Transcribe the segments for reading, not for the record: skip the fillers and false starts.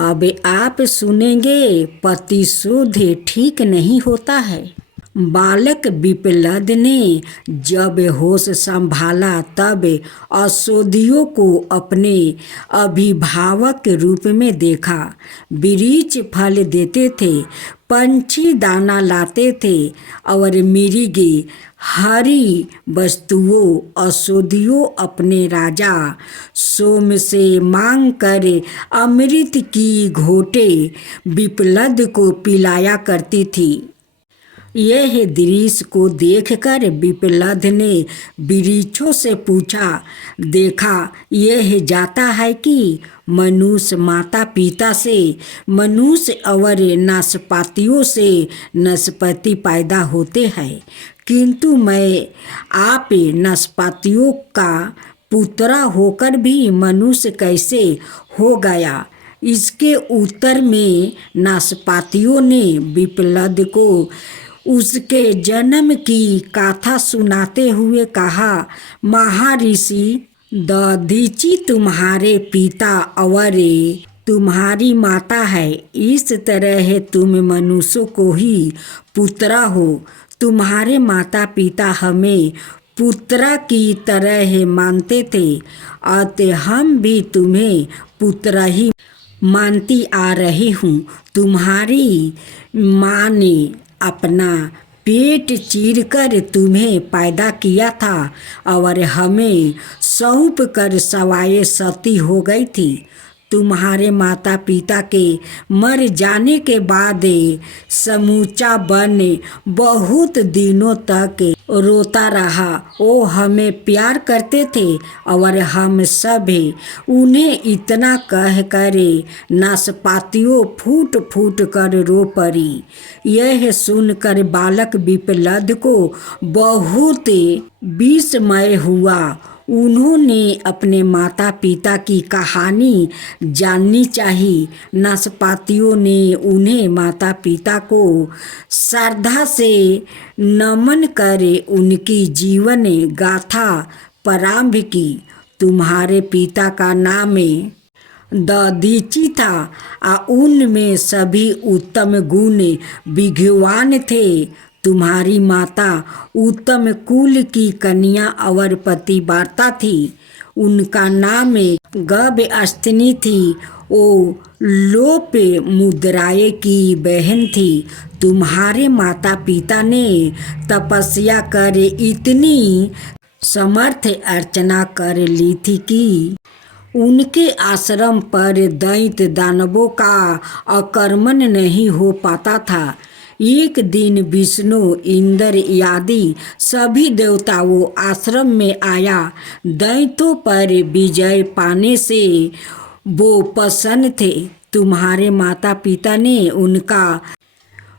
अब आप सुनेंगे पति शुद्ध ठीक नहीं होता है। बालक विप्लद ने जब होश संभाला तब असोदियों को अपने अभिभावक के रूप में देखा। वृक्ष फल देते थे, पंछी दाना लाते थे और मिर्गे हरी वस्तुओं असोदियों अपने राजा सोम से मांग कर अमृत की घोटे विप्लद को पिलाया करती थी। यह दृश्य को देखकर विप्लद ने वृक्षों से पूछा, देखा यह जाता है कि मनुष्य माता पिता से मनुष्य और नाशपातियों से नाशपाती पैदा होते हैं, किंतु मैं आप नाशपातियों का पुत्रा होकर भी मनुष्य कैसे हो गया। इसके उत्तर में नाशपातियों ने विप्लद को उसके जन्म की कथा सुनाते हुए कहा, महर्षि दधीचि तुम्हारे पिता और तुम्हारी माता है, इस तरह तुम मनुष्यों को ही पुत्रा हो। तुम्हारे माता पिता हमें पुत्रा की तरह मानते थे, अतः हम भी तुम्हें पुत्रा ही मानती आ रही हूँ। तुम्हारी माँ ने अपना पेट चीरकर तुम्हें पैदा किया था और हमें सौंप कर सवाए सती हो गई थी। तुम्हारे माता पिता के मर जाने के बाद समूचा वन बहुत दिनों तक रोता रहा। वो हमें प्यार करते थे और हम सब उन्हें इतना कह कर नाशपातियों फूट फूट कर रो पड़ी। यह सुनकर बालक विप्लद को बहुत विस्मय हुआ। उन्होंने अपने माता पिता की कहानी जाननी चाहिए। नाशपातियों ने उन्हें माता पिता को श्रद्धा से नमन कर उनकी जीवन गाथा प्रारंभ की। तुम्हारे पिता का नाम दधीचि था और उनमें सभी उत्तम गुण विद्वान थे। तुम्हारी माता उत्तम कुल की कन्या और पतिव्रता थी। उनका नाम गभस्थिनी थी। वो लोप मुद्राए की बहन थी। तुम्हारे माता पिता ने तपस्या कर इतनी समर्थ अर्चना कर ली थी कि उनके आश्रम पर दैत्य दानवों का आक्रमण नहीं हो पाता था। एक दिन विष्णु इंद्र आदि सभी देवताओं आश्रम में आया। दैत्यों पर विजय पाने से वो प्रसन्न थे। तुम्हारे माता पिता ने उनका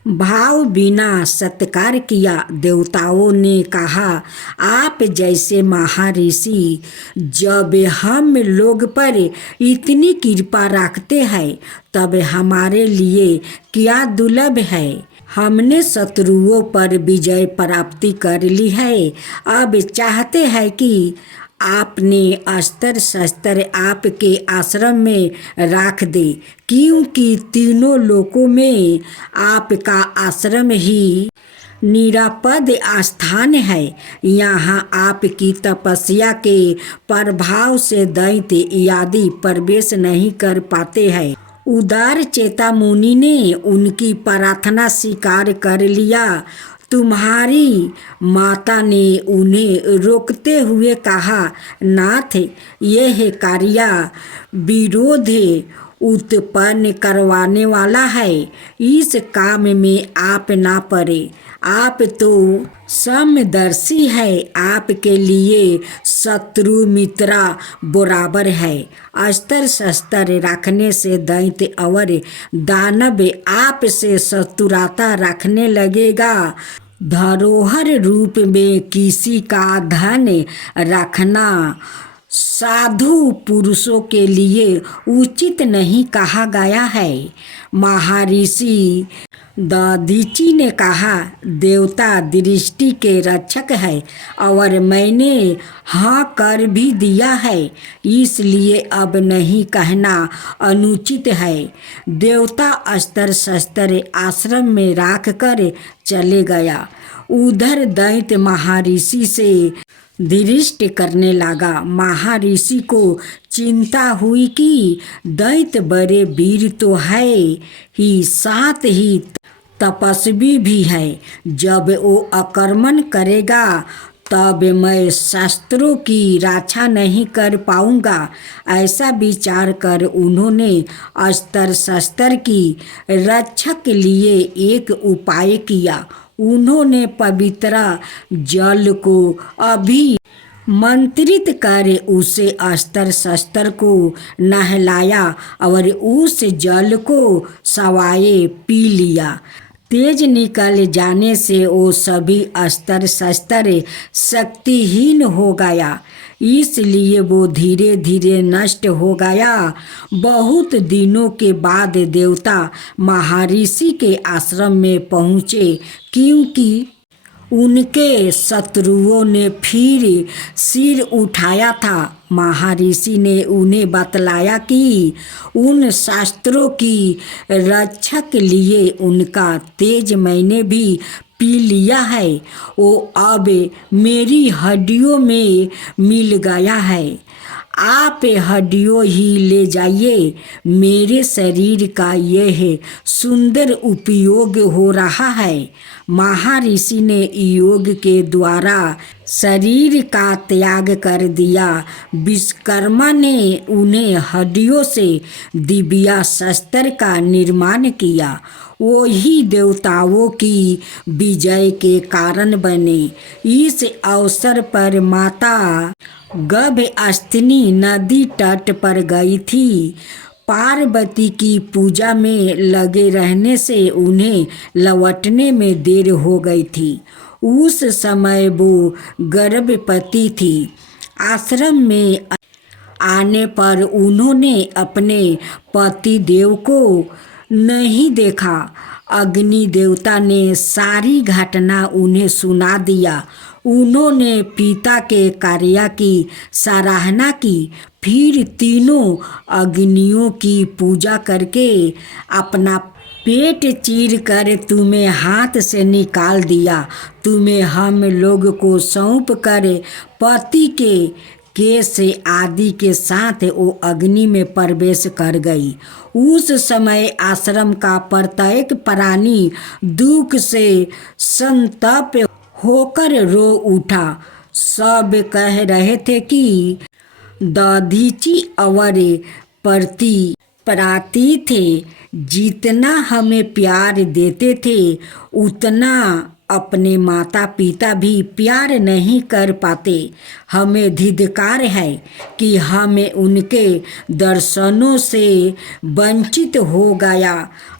भाव बिना सत्कार किया। देवताओं ने कहा, आप जैसे महर्षि जब हम लोग पर इतनी कृपा रखते हैं तब हमारे लिए क्या दुर्लभ है। हमने शत्रुओं पर विजय प्राप्ति कर ली है। अब चाहते हैं कि आपने अस्त्र शस्त्र आपके आश्रम में रख दे, क्योंकि तीनों लोकों में आपका आश्रम ही निरापद स्थान है। यहाँ आपकी तपस्या के प्रभाव से दैत्य आदि प्रवेश नहीं कर पाते हैं। उदार चेता मुनि ने उनकी प्रार्थना स्वीकार कर लिया। तुम्हारी माता ने उन्हें रोकते हुए कहा, नाथ, यह कार्य विरोध उत्पन्न करवाने वाला है। इस काम में आप ना पड़े। आप तो समदर्शी है। आपके लिए शत्रु मित्र बराबर है। अस्त्र शस्त्र रखने से दैत्य और दानव आप से शत्रुता रखने लगेगा। धरोहर रूप में किसी का धन रखना साधु पुरुषों के लिए उचित नहीं कहा गया है। महर्षि दधीची ने कहा, देवता दृष्टि के रक्षक है और मैंने हाँ कर भी दिया है, इसलिए अब नहीं कहना अनुचित है। देवता अस्त्र शस्त्र आश्रम में राख कर चले गया। उधर दैत्य महर्षि से दृष्टि करने लगा। महर्षि को चिंता हुई कि दैत्य बड़े वीर तो है ही, साथ ही तपस्वी भी है। जब वो आक्रमण करेगा तब मैं शस्त्रों की रक्षा नहीं कर पाऊंगा। ऐसा विचार कर उन्होंने अस्त्र शस्त्र की रक्षा के लिए एक उपाय किया। उन्होंने पवित्र जल को अभी मंत्रित कर उसे अस्त्र शस्त्र को नहलाया और उस जल को सवाए पी लिया। तेज निकल जाने से वो सभी अस्त्र शस्त्र शक्तिहीन हो गया, इसलिए वो धीरे धीरे नष्ट हो गया। बहुत दिनों के बाद देवता महर्षि के आश्रम में पहुँचे, क्योंकि उनके शत्रुओं ने फिर सिर उठाया था। महर्षि ने उन्हें बतलाया कि उन शास्त्रों की रक्षा के लिए उनका तेज मैंने भी पी लिया है। वो अब मेरी हड्डियों में मिल गया है। आप हड्डियों ही ले जाइए। मेरे शरीर का यह सुंदर उपयोग हो रहा है। महर्षि ने योग के द्वारा शरीर का त्याग कर दिया। विश्वकर्मा ने उन्हें हड्डियों से दिव्य शस्त्र का निर्माण किया। वो ही देवताओं की विजय के कारण बने। इस अवसर पर माता गर्भस्थिनी नदी तट पर गई थी। पार्वती की पूजा में लगे रहने से उन्हें लौटने में देर हो गई थी। उस समय वो गर्भवती थी। आश्रम में आने पर उन्होंने अपने पति देव को नहीं देखा। अग्नि देवता ने सारी घटना उन्हें सुना दिया। उन्होंने पिता के कार्य की सराहना की। फिर तीनों अग्नियों की पूजा करके अपना पेट चीर कर तुम्हें हाथ से निकाल दिया। तुम्हें हम लोग को सौंप कर पति के केश आदि के साथ वो अग्नि में प्रवेश कर गई। उस समय आश्रम का प्रत्येक प्राणी दुख से संतप्त होकर रो उठा। सब कह रहे थे कि दधीची और प्राती थे, जितना हमें प्यार देते थे उतना अपने माता पिता भी प्यार नहीं कर पाते। हमें धिक्कार है कि हमें उनके दर्शनों से वंचित हो गया।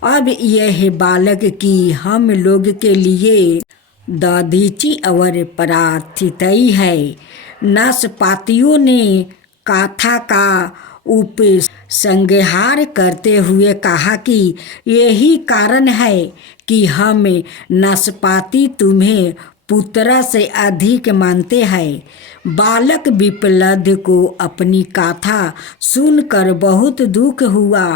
अब यह बालक की हम लोग के लिए दधीची और प्राथितई है। नाशपातियों ने कथा का उपसंहार करते हुए कहा कि यही कारण है कि हम नाशपाती तुम्हें पुत्र से अधिक मानते हैं। बालक विप्लद को अपनी कथा सुनकर बहुत दुख हुआ।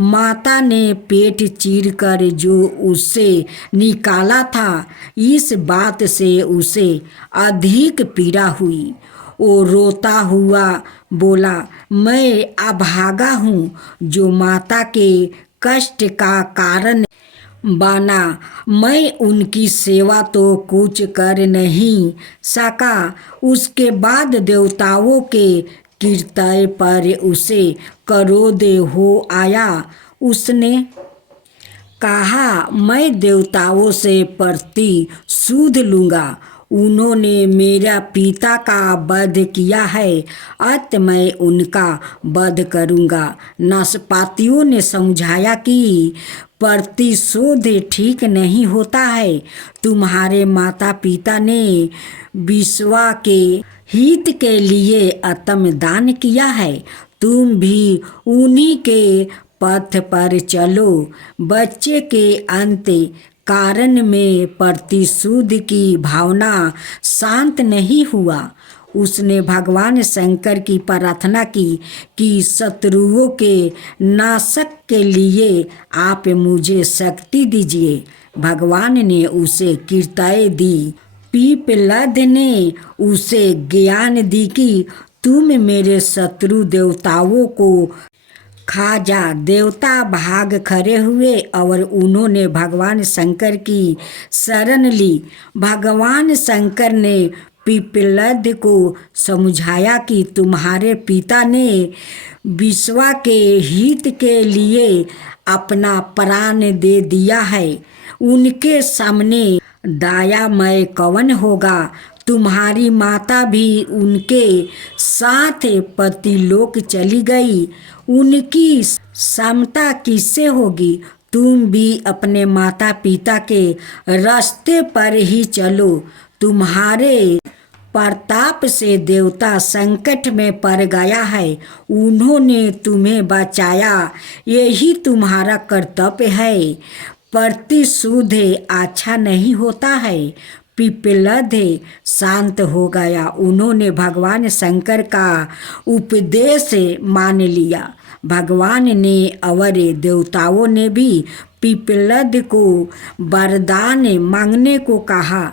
माता ने पेट चीरकर जो उससे निकाला था, इस बात से उसे अधिक पीड़ा हुई। वो रोता हुआ बोला, मैं अभागा हूँ जो माता के कष्ट का कारण बना। मैं उनकी सेवा तो कुछ कर नहीं सका। उसके बाद देवताओं के कीर्तन पर उसे क्रोध हो आया। उसने कहा, मैं देवताओं से प्रतिशोध लूँगा। उन्होंने मेरा पिता का वध किया है, अतः मैं उनका वध करूँगा। नाशपातियों ने समझाया कि प्रतिशोध ठीक नहीं होता है। तुम्हारे माता पिता ने विश्व के हित के लिए आत्मदान किया है। तुम भी उन्हीं के पथ पर चलो। बच्चे के अंत कारण में प्रतिशोध की भावना शांत नहीं हुआ। उसने भगवान शंकर की प्रार्थना की कि शत्रुओं के नाशक के लिए आप मुझे शक्ति दीजिए। भगवान ने उसे कीर्तियाँ दी। पीपलद ने उसे ज्ञान दी कि तुम मेरे शत्रु देवताओं को खा जा। देवता भाग खड़े हुए और उन्होंने भगवान शंकर की शरण ली। भगवान शंकर ने पीपलद को समझाया कि तुम्हारे पिता ने विश्व के हित के लिए अपना प्राण दे दिया है। उनके सामने दयामय कौन होगा। तुम्हारी माता भी उनके साथ पतिलोक चली गई। उनकी समता किससे होगी। तुम भी अपने माता पिता के रास्ते पर ही चलो। तुम्हारे प्रताप से देवता संकट में पड़ गया है। उन्होंने तुम्हें बचाया, यही तुम्हारा कर्तव्य है। प्रतिशोध अच्छा नहीं होता है। पीपलद शांत हो गया। उन्होंने भगवान शंकर का उपदेश मान लिया। भगवान ने और देवताओं ने भी पीपलद को वरदान मांगने को कहा।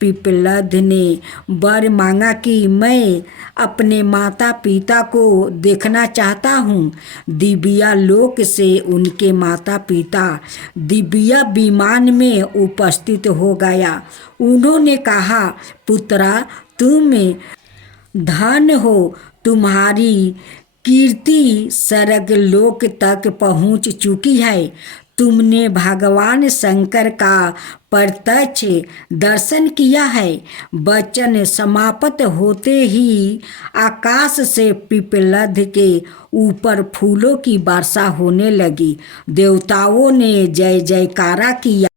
पीपलद ने वर मांगा कि मैं अपने माता पिता को देखना चाहता हूँ। दिव्या लोक से उनके माता पिता दिव्या विमान में उपस्थित हो गया। उन्होंने कहा, पुत्रा तुम धन हो। तुम्हारी कीर्ति स्वर्ग लोक तक पहुँच चुकी है। तुमने भगवान शंकर का प्रत्यक्ष दर्शन किया है। वचन समाप्त होते ही आकाश से पीपलद के ऊपर फूलों की वर्षा होने लगी। देवताओं ने जय जयकारा किया।